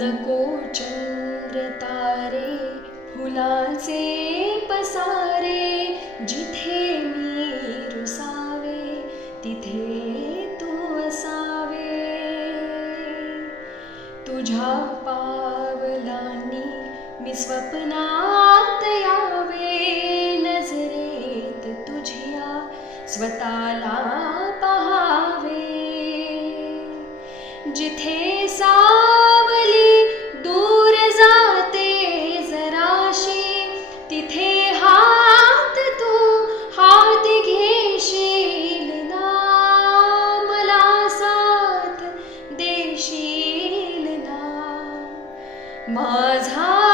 नको चंद्र तारे फुलाचे पसारे, जिथे मी रुसावे तिथे तू असावे. तुझ्या पावलांनी मी स्वप्नात यावे, नजरेत तुझ्या स्वतःला पहावे. जिथे सावली दूर जाते जराशी, तिथे हात घेशील ना, मला साथ देशील ना. माझा